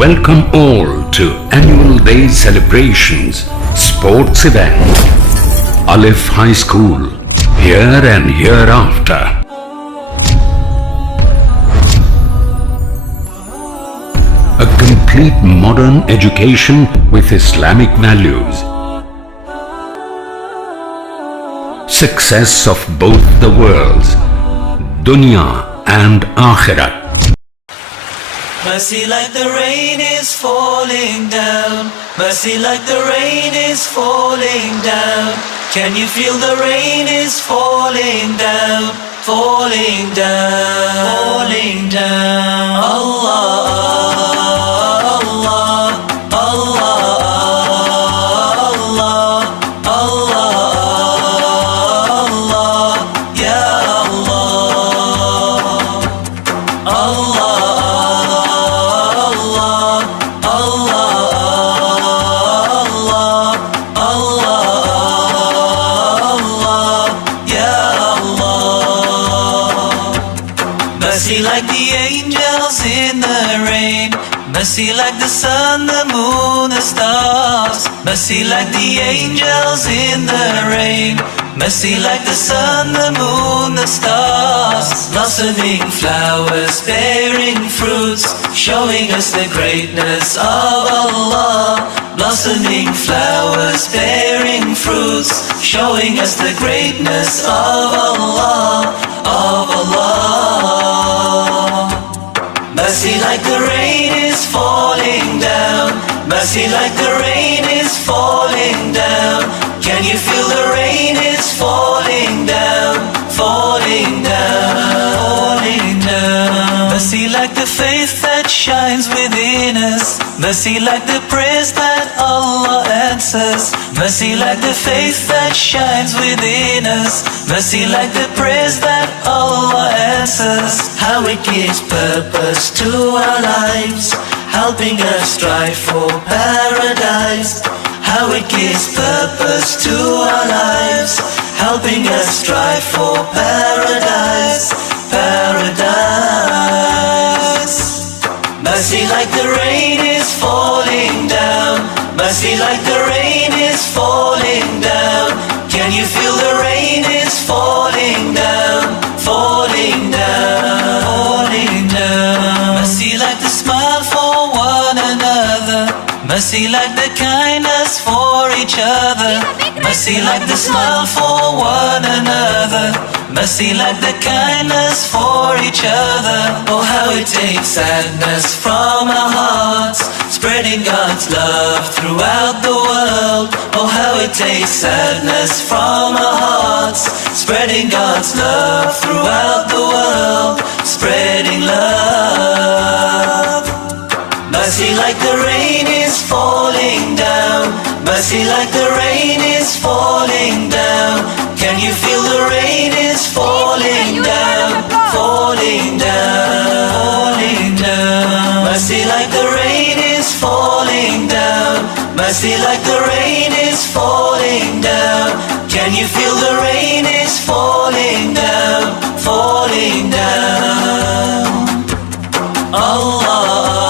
Welcome all to Annual Day Celebrations Sports Event. Alif High School, here and hereafter. A complete modern education with Islamic values. Success of both the worlds, dunya and akhirat. Mercy like the rain is falling down. Mercy like the rain is falling down. Can you feel the rain is falling down? Falling down, falling down. Allah, Allah, Allah, Allah, Allah, Allah, Ya Allah, Allah. Mercy like the angels in the rain. Mercy like the sun, the moon, the stars. Mercy like the angels in the rain. Mercy like the sun, the moon, the stars. Blossoming flowers, bearing fruits, showing us the greatness of Allah. Blossoming flowers, bearing fruits, showing us the greatness of Allah, of Allah. Mercy like the rain is falling down. Mercy like the rain is falling down. Can you feel the rain is falling down? Falling down, falling down. Mercy like the faith that shines within us. Mercy like the prayers that Allah answers. Mercy like the faith that shines within us. Mercy like the prayers that Allah answers. How it gives purpose to our lives, helping us strive for paradise. How it gives purpose to our lives, helping us strive for paradise, paradise. Mercy like the rain is falling down. Mercy like the rain is falling down. Can you feel the rain is falling down? Falling down, falling down. Mercy like the smile for one another. Mercy like the kindness for each other. Mercy like the smile for one another. Mercy like the kindness for each other. Oh, how it takes sadness from our hearts, spreading God's love throughout the world. Oh, how it takes sadness from our hearts, spreading God's love throughout the world, spreading love. Mercy like the rain is falling down. Mercy like the rain is falling down. Can you feel the rain is falling down? Falling down, falling down. Mercy like the rain is falling down. Mercy like the rain is falling down. Can you feel the rain is falling down? Falling down. Allah.